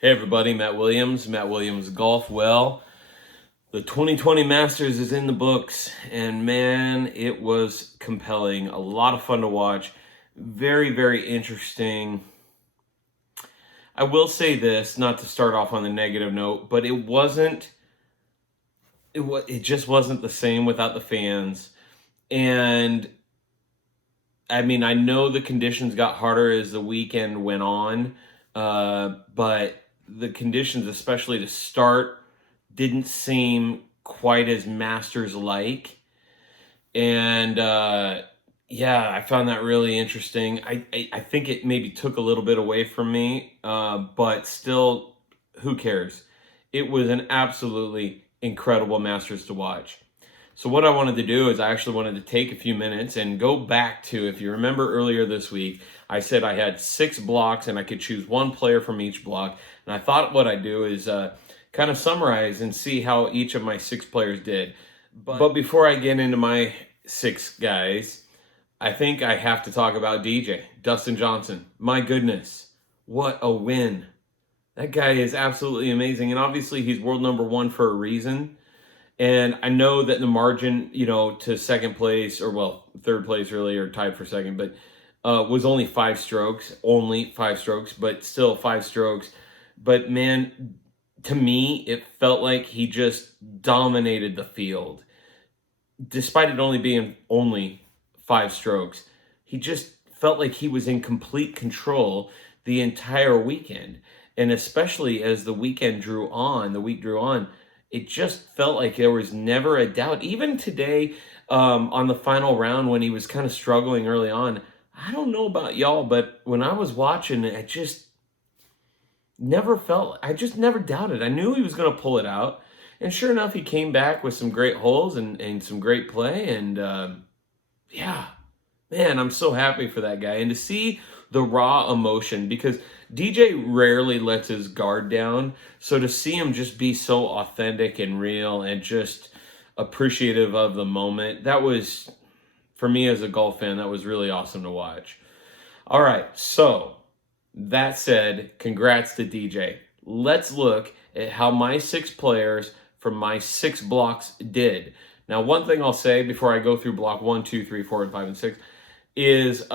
Hey everybody, Matt Williams Golf. Well, the 2020 Masters is in the books, and man, it was compelling. A lot of fun to watch. Very, very interesting. I will say this, not to start off on the negative note, but it just wasn't the same without the fans. And I mean, I know the conditions got harder as the weekend went on, but the conditions, especially to start, didn't seem quite as Masters-like. And yeah, I found that really interesting. I think it maybe took a little bit away from me, but still, who cares? It was an absolutely incredible Masters to watch. So what I wanted to do is I actually wanted to take a few minutes and go back to, if you remember earlier this week, I said I had 6 blocks and I could choose one player from each block. And I thought what I'd do is kind of summarize and see how each of my 6 players did. But before I get into my 6 guys, I think I have to talk about DJ, Dustin Johnson. My goodness, what a win. That guy is absolutely amazing. And obviously he's world number 1 for a reason. And I know that the margin, to second place, or well, third place really, or tied for second, but was only 5 strokes, but still 5 strokes. But man, to me, it felt like he just dominated the field. Despite it only being only 5 strokes, he just felt like he was in complete control the entire weekend. And especially as the week drew on, it just felt like there was never a doubt. Even today, on the final round when he was kind of struggling early on, I don't know about y'all, but when I was watching it, I just never doubted. I knew he was going to pull it out. And sure enough, he came back with some great holes and some great play. And yeah, man, I'm so happy for that guy. And to see the raw emotion, because DJ rarely lets his guard down. So to see him just be so authentic and real and just appreciative of the moment, that was, for me as a golf fan, that was really awesome to watch. All right, so that said, congrats to DJ. Let's look at how my 6 players from my 6 blocks did. Now, one thing I'll say before I go through block 1, 2, 3, 4, and 5, and 6 is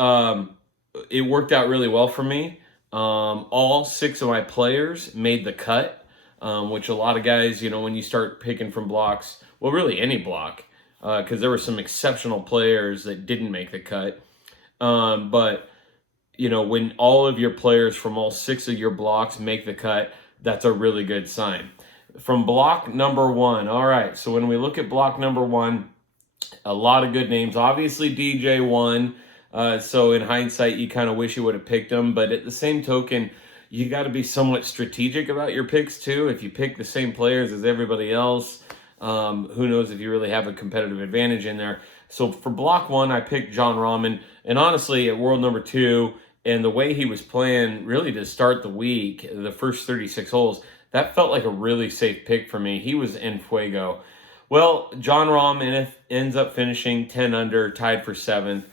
it worked out really well for me. All 6 of my players made the cut, which a lot of guys, when you start picking from blocks, well, really any block, because there were some exceptional players that didn't make the cut. But, when all of your players from all 6 of your blocks make the cut, that's a really good sign. From block number 1, all right, so when we look at block number 1, a lot of good names. Obviously, DJ won. So in hindsight, you kind of wish you would have picked him. But at the same token, you got to be somewhat strategic about your picks too. If you pick the same players as everybody else, who knows if you really have a competitive advantage in there. So for block 1, I picked Jon Rahm. And honestly, at world number 2, and the way he was playing really to start the week, the first 36 holes, that felt like a really safe pick for me. He was en fuego. Well, Jon Rahm ends up finishing 10 under, tied for 7th.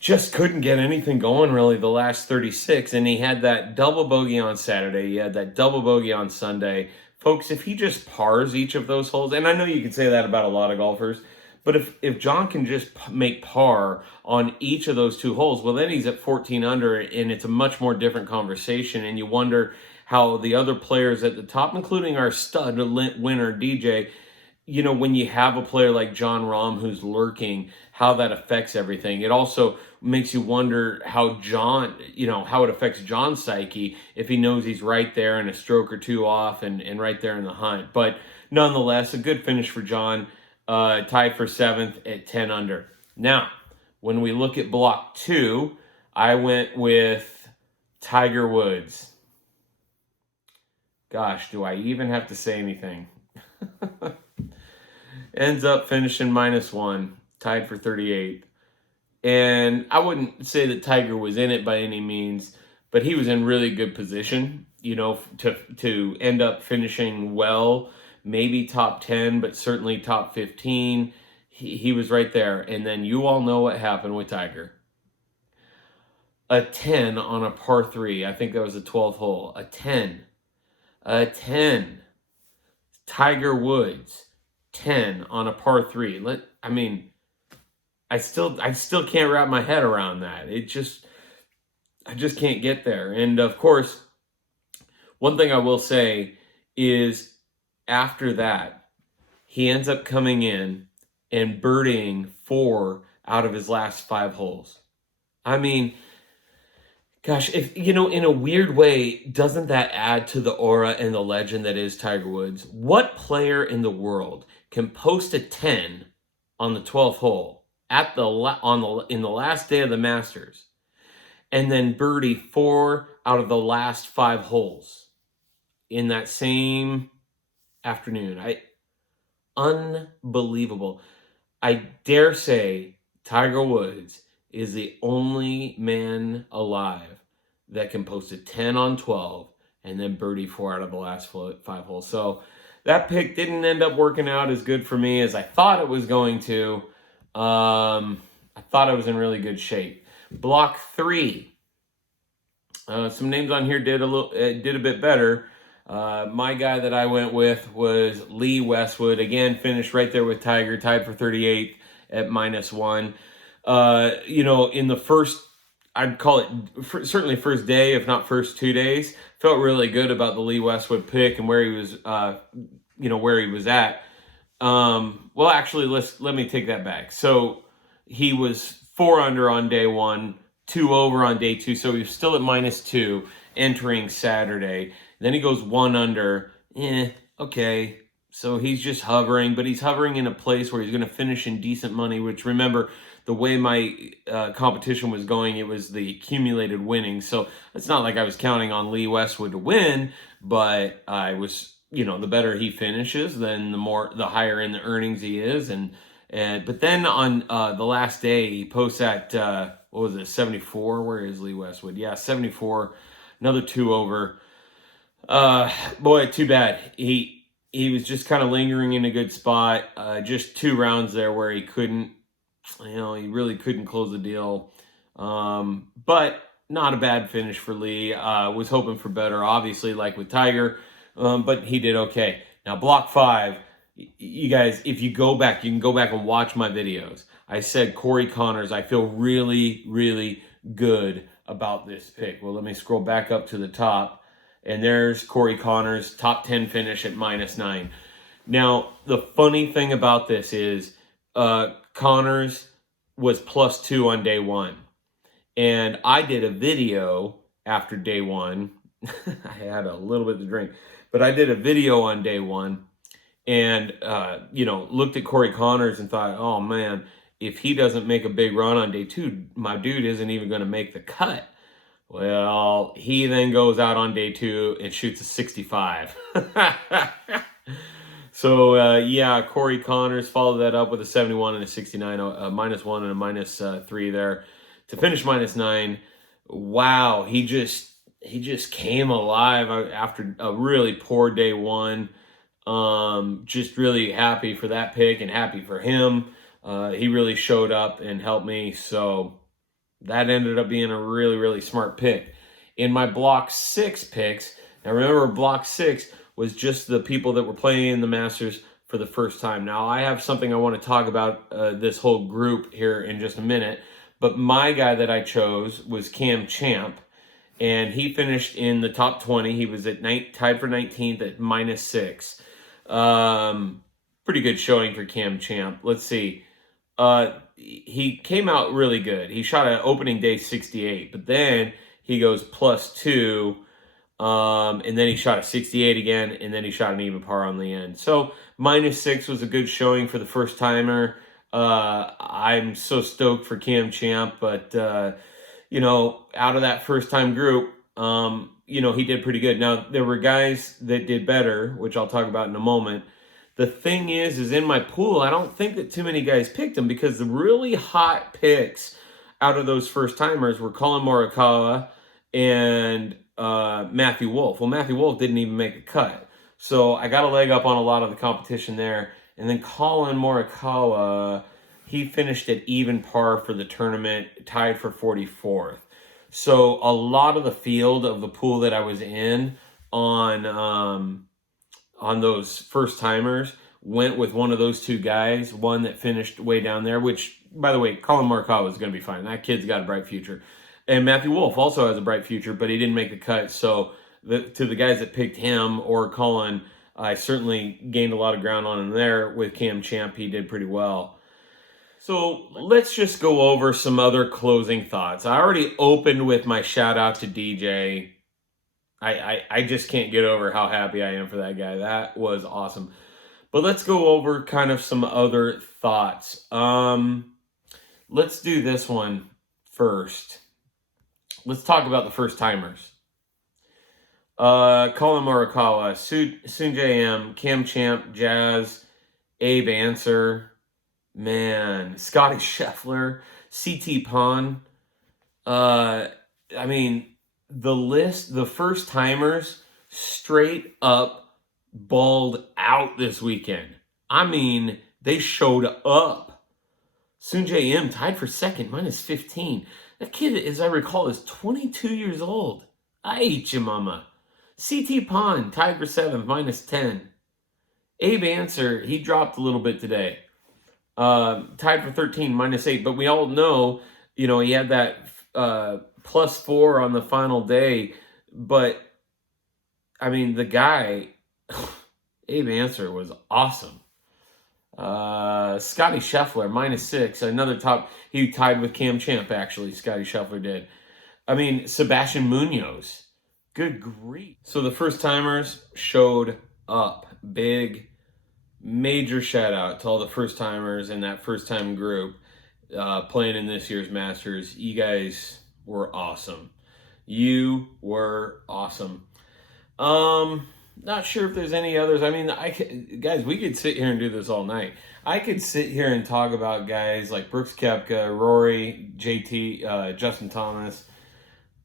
Just couldn't get anything going really the last 36, and he had that double bogey on Saturday. He had that double bogey on Sunday. Folks, if he just pars each of those holes, and I know you can say that about a lot of golfers, but if Jon can just make par on each of those 2 holes, well, then he's at 14 under, and it's a much more different conversation, and you wonder how the other players at the top, including our stud winner, DJ, when you have a player like Jon Rahm who's lurking, how that affects everything. It also makes you wonder how how it affects Jon's psyche if he knows he's right there and a stroke or 2 off and right there in the hunt. But nonetheless, a good finish for Jon, tied for 7th at 10 under. Now, when we look at block 2, I went with Tiger Woods. Gosh, do I even have to say anything? Ends up finishing -1, tied for 38. And I wouldn't say that Tiger was in it by any means, but he was in really good position, to end up finishing well, maybe top 10, but certainly top 15. He was right there. And then you all know what happened with Tiger. A 10 on a par 3. I think that was the 12th hole. A 10 10. Tiger Woods, 10 on a par 3. I still can't wrap my head around that. I just can't get there. And of course, one thing I will say is after that, he ends up coming in and birdieing 4 out of his last 5 holes. I mean, gosh, if in a weird way, doesn't that add to the aura and the legend that is Tiger Woods? What player in the world can post a 10 on the 12th hole in the last day of the Masters and then birdie 4 out of the last 5 holes in that same afternoon? Unbelievable. I dare say Tiger Woods is the only man alive that can post a 10 on 12 and then birdie 4 out of the last 5 holes. So that pick didn't end up working out as good for me as I thought it was going to. I thought I was in really good shape. Block 3. Some names on here did a bit better. My guy that I went with was Lee Westwood. Again, finished right there with Tiger, tied for 38th at -1. In the first, I'd call it certainly first day, if not first 2 days, felt really good about the Lee Westwood pick and where he was, where he was at. Well, actually, let me take that back. So he was 4 under on day 1, 2 over on day 2, so he was still at -2 entering Saturday. Then he goes 1 under. Okay. So he's just hovering, but he's hovering in a place where he's going to finish in decent money, which, remember, the way my competition was going, it was the accumulated winnings. So it's not like I was counting on Lee Westwood to win, but I was, the better he finishes, then the higher in the earnings he is. But then on the last day, he posts at, 74? Where is Lee Westwood? Yeah, 74, another 2 over. Boy, too bad. He was just kind of lingering in a good spot. Just 2 rounds there where he couldn't, he really couldn't close the deal. But not a bad finish for Lee. Was hoping for better, obviously, like with Tiger. But he did okay. Now, block 5, you guys, if you go back, you can go back and watch my videos. I said Corey Connors, I feel really, really good about this pick. Well, let me scroll back up to the top. And there's Corey Connors, top 10 finish at -9. Now, the funny thing about this is Connors was +2 on day 1. And I did a video after day 1. I had a little bit to drink. But I did a video on day 1 and, looked at Corey Connors and thought, oh, man, if he doesn't make a big run on day 2, my dude isn't even going to make the cut. Well, he then goes out on day 2 and shoots a 65. So, Corey Connors followed that up with a 71 and a 69, a -1 and a -3 there to finish -9. Wow, he just came alive after a really poor day 1. Just really happy for that pick and happy for him. He really showed up and helped me, so that ended up being a really, really smart pick. In my block 6 picks, now remember, block 6 was just the people that were playing in the Masters for the first time. Now, I have something I want to talk about this whole group here in just a minute, but my guy that I chose was Cam Champ, and he finished in the top 20. He was tied for 19th at -6. Pretty good showing for Cam Champ. Let's see. He came out really good. He shot an opening day 68, but then he goes +2, and then he shot a 68 again, and then he shot an even par on the end. So -6 was a good showing for the first timer. I'm so stoked for Cam Champ, but out of that first time group, he did pretty good. Now, there were guys that did better, which I'll talk about in a moment. The thing is in my pool, I don't think that too many guys picked him because the really hot picks out of those first timers were Colin Morikawa and Matthew Wolff. Well, Matthew Wolff didn't even make a cut. So I got a leg up on a lot of the competition there. And then Colin Morikawa, he finished at even par for the tournament, tied for 44th. So a lot of the field of the pool that I was in on those first timers went with one of those two guys, one that finished way down there, which, by the way, Colin Morikawa is going to be fine. That kid's got a bright future. And Matthew Wolff also has a bright future, but he didn't make the cut. So to the guys that picked him or Colin, I certainly gained a lot of ground on him there. With Cam Champ, he did pretty well. So let's just go over some other closing thoughts. I already opened with my shout out to DJ. I just can't get over how happy I am for that guy. That was awesome. But let's go over kind of some other thoughts. Let's do this one first. Let's talk about the first timers. Colin Morikawa, Sungjae M, Cam Champ, Jazz, Abe Answer, man, Scotty Scheffler, CT Pond. I mean, the list, the first timers straight up balled out this weekend. I mean, they showed up. Sungjae M tied for second, minus 15. That kid, as I recall, is 22 years old. I ate you, mama. CT Pond tied for seventh, minus 10. Abe Answer, he dropped a little bit today. Tied for 13, minus 8. But we all know, he had that plus 4 on the final day. But, I mean, the guy, Abe Answer, was awesome. Scotty Scheffler, minus 6. Another top. He tied with Cam Champ, actually. Scotty Scheffler did. I mean, Sebastian Munoz. Good grief. So the first timers showed up. Big, major shout out to all the first timers in that first time group playing in this year's Masters. You guys were awesome. You were awesome. Not sure if there's any others. I mean, guys, we could sit here and do this all night. I could sit here and talk about guys like Brooks Koepka, Rory, JT, Justin Thomas.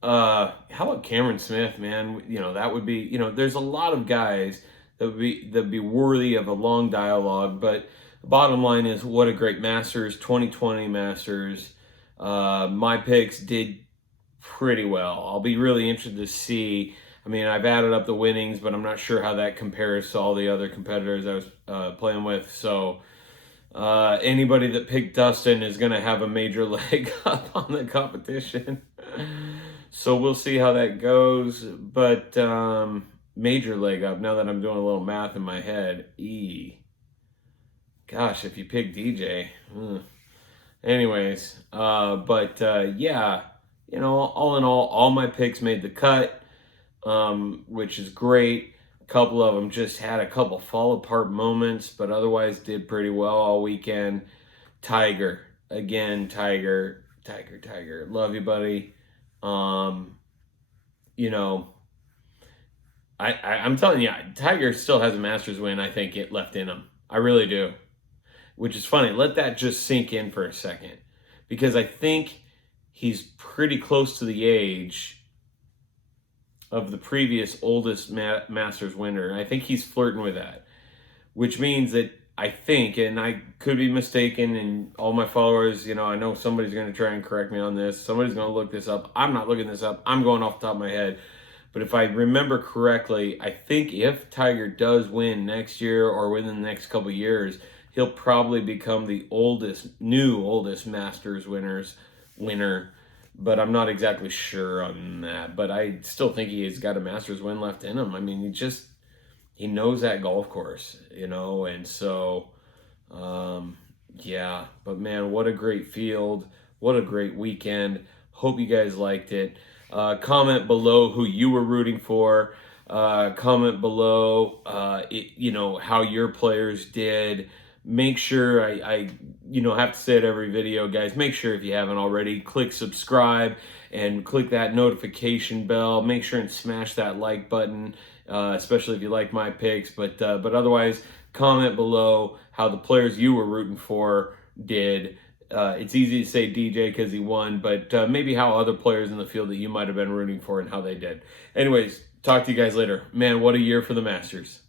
How about Cameron Smith, man? That would be, there's a lot of guys that would be worthy of a long dialogue. But the bottom line is, what a great Masters, 2020 Masters. My picks did pretty well. I'll be really interested to see. I mean, I've added up the winnings, but I'm not sure how that compares to all the other competitors I was playing with. So anybody that picked Dustin is going to have a major leg up on the competition. So we'll see how that goes. But major leg up, now that I'm doing a little math in my head. Gosh, if you pick DJ. Anyways, yeah, all in all my picks made the cut. Which is great. A couple of them just had a couple fall apart moments, but otherwise did pretty well all weekend. Tiger. Love you, buddy. I'm telling you, Tiger still has a Masters win, I think, it left in him. I really do. Which is funny. Let that just sink in for a second. Because I think he's pretty close to the age of the previous oldest Masters winner. I think he's flirting with that, which means that I think, and I could be mistaken, and all my followers, I know somebody's going to try and correct me on this. Somebody's going to look this up. I'm not looking this up. I'm going off the top of my head. But if I remember correctly, I think if Tiger does win next year or within the next couple of years, he'll probably become the new oldest Masters winner. But I'm not exactly sure on that. But I still think he's got a Masters win left in him. I mean, he knows that golf course, and so, yeah. But, man, what a great field. What a great weekend. Hope you guys liked it. Comment below who you were rooting for. Comment below, how your players did. Make sure, I have to say it every video, guys. Make sure, if you haven't already, click subscribe and click that notification bell. Make sure and smash that like button, especially if you like my picks. But otherwise, comment below how the players you were rooting for did. It's easy to say DJ because he won, but maybe how other players in the field that you might have been rooting for and how they did. Anyways, talk to you guys later. Man, what a year for the Masters.